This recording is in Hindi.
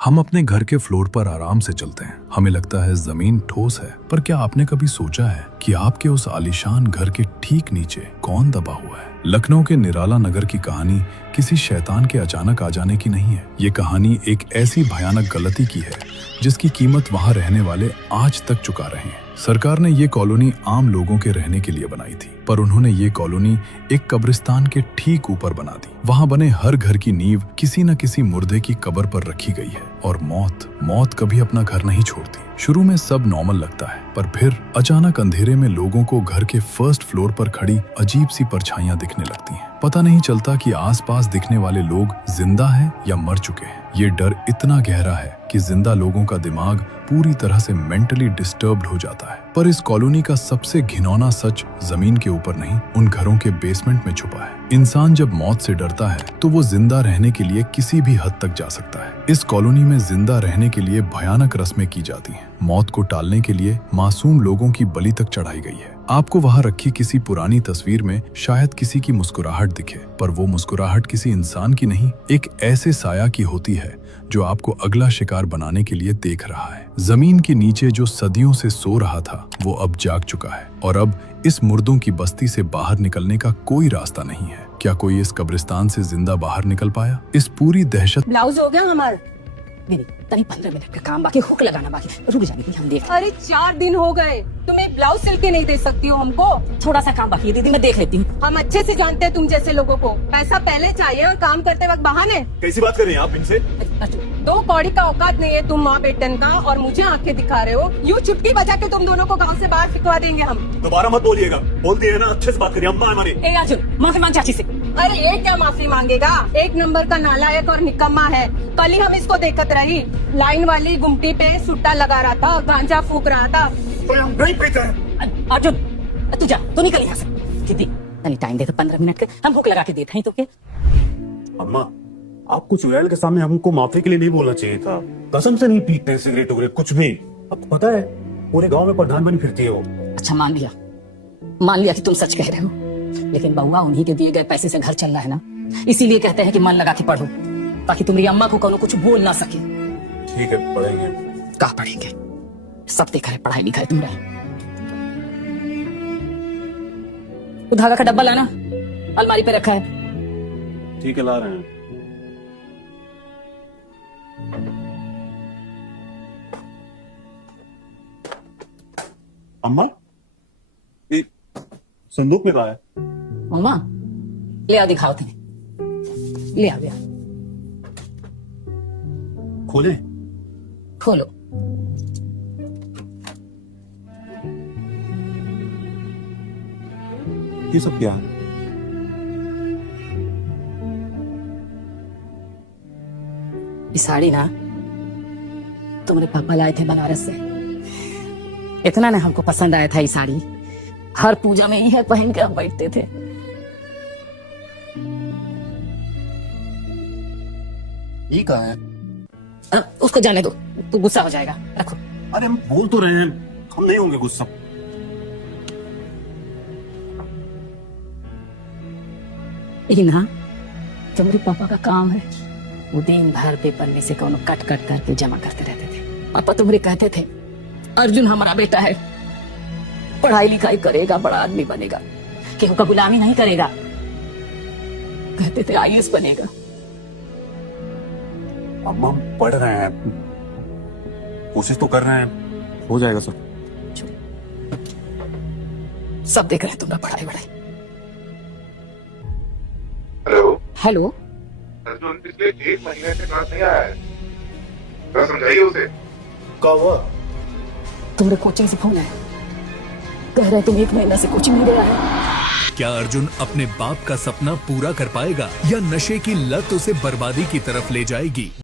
हम अपने घर के फ्लोर पर आराम से चलते हैं। हमें लगता है जमीन ठोस है, पर क्या आपने कभी सोचा है कि आपके उस आलीशान घर के ठीक नीचे कौन दबा हुआ है? लखनऊ के निराला नगर की कहानी किसी शैतान के अचानक आ जाने की नहीं है। ये कहानी एक ऐसी भयानक गलती की है जिसकी कीमत वहाँ रहने वाले आज तक चुका रहे हैं। सरकार ने ये कॉलोनी आम लोगों के रहने के लिए बनाई थी, पर उन्होंने ये कॉलोनी एक कब्रिस्तान के ठीक ऊपर बना दी। वहाँ बने हर घर की नींव किसी न किसी मुर्दे की कब्र पर रखी गई है। और मौत कभी अपना घर नहीं छोड़ती। शुरू में सब नॉर्मल लगता है, पर फिर अचानक अंधेरे में लोगों को घर के फर्स्ट फ्लोर पर खड़ी अजीब सी परछाइयां दिखने लगती हैं। पता नहीं चलता कि आसपास दिखने वाले लोग जिंदा हैं या मर चुके हैं। ये डर इतना गहरा है कि जिंदा लोगों का दिमाग पूरी तरह से मेंटली डिस्टर्ब्ड हो जाता है। पर इस कॉलोनी का सबसे घिनौना सच जमीन के ऊपर नहीं, उन घरों के बेसमेंट में छुपा है। इंसान जब मौत से डरता है तो वो जिंदा रहने के लिए किसी भी हद तक जा सकता है। इस कॉलोनी में जिंदा रहने के लिए भयानक रस्में की जाती हैं। मौत को टालने के लिए मासूम लोगों की बलि तक चढ़ाई गई है। आपको वहाँ रखी किसी पुरानी तस्वीर में शायद किसी की मुस्कुराहट दिखे, पर वो मुस्कुराहट किसी इंसान की नहीं, एक ऐसे साया की होती है जो आपको अगला शिकार बनाने के लिए देख रहा है। जमीन के नीचे जो सदियों से सो रहा था वो अब जाग चुका है, और अब इस मुर्दों की बस्ती से बाहर निकलने का कोई रास्ता नहीं है। क्या कोई इस कब्रिस्तान से जिंदा बाहर निकल पाया? इस पूरी दहशत। ब्लाउज हो गया हमारा? तनी 15 मिनट का काम बाकी, हुक लगाना बाकी, रुक जाने की हम देख। अरे 4 दिन हो गए, तुम्हें ब्लाउज सिल के नहीं दे सकती हो हमको? थोड़ा सा काम बाकी है दीदी, मैं देख लेती हूँ। हम अच्छे से जानते हैं तुम जैसे लोगों को पैसा पहले चाहिए और काम करते वक्त बहाने। कैसी बात कर रही हैं आप इनसे? 2 कौड़ी का औकात नहीं है तुम माँ बेटन का, और मुझे आंखें दिखा रहे हो। यूँ चुटकी बजा के तुम दोनों को गाँव से बाहर फिकवा देंगे हम। दोबारा मत बोलिएगा, बोलती है ना, अच्छे से बात करिए। अम्मा हमारी। ए अर्जुन, माफी मांग चाची से। अरे ये क्या माफी मांगेगा, 1 नंबर का नालायक और निकम्मा है। कल ही हम इसको देखत रही, लाइन वाली गुमटी पे सुट्टा लगा रहा था, गांजा फूक रहा था। तो हम नहीं पीते हैं। अर्जुन तू जा, तू निकल यहाँ से। दीदी तनी टाइम दे, तो 15 मिनट के हम हुक लगा के देते हैं तो के। अम्मा, आपको चुड़ैल के सामने हमको माफी के लिए नहीं बोलना चाहिए था। कसम से नहीं पीते हैं सिगरेट वगैरह कुछ भी। आपको पता है पूरे गांव में प्रधान बनी फिरती है वो। अच्छा मान लिया कि तुम सच कह रहे हो, लेकिन बउआ उन्हीं के दिए गए पैसे से घर चल रहा है ना, इसीलिए कहते हैं कि मन लगा के पढ़ो, ताकि तुम्हारी अम्मा को कोनो कुछ बोल ना सके। ठीक है, पढ़ेंगे। कहाँ पढ़ेंगे? सब देखा है, पढ़ाई लिखाई तुम रहे। तो धागा का डब्बा लाना, अलमारी पे रखा है। ठीक है, ला रहे हैं। अम्मा, ये संदूक में रहा है। मम्मा ले आ, दिखाओ तुम्हें, ले आ गया। खोले? खोलो। ये सब क्या है? ये साड़ी ना तुम्हारे पापा लाए थे बनारस से। इतना ना हमको पसंद आया था ये साड़ी, हर पूजा में यह पहन के हम बैठते थे। ये कहाँ है? उसको जाने दो, तू गुस्सा हो जाएगा, रखो। अरे हम बोल तो रहे हैं, हम नहीं होंगे गुस्सा। ये ना तुम्हारे पापा का काम है, वो दिन भर पेपर में से कोनो कट करके जमा करते रहते थे। पापा तुम्हारे कहते थे अर्जुन हमारा बेटा है, पढ़ाई लिखाई करेगा, बड़ा आदमी बनेगा, केहू का गुलामी नहीं करेगा। कहते थे IAS बनेगा। अब हम पढ़ रहे हैं, कोशिश तो कर रहे हैं, हो जाएगा सब। सब देख रहे हैं तुम्हारा पढ़ाई वढ़ाई। हेलो, हेलो, अर्जुन पिछले 1 महीने से क्लास नहीं आया है, तो समझाइए उसे। क्या हुआ? तुम्हारे कोचिंग से फोन है, कह रहे तुम 1 महीना से कोचिंग नहीं गया है। क्या अर्जुन अपने बाप का सपना पूरा कर पाएगा, या नशे की लत उसे बर्बादी की तरफ ले जाएगी?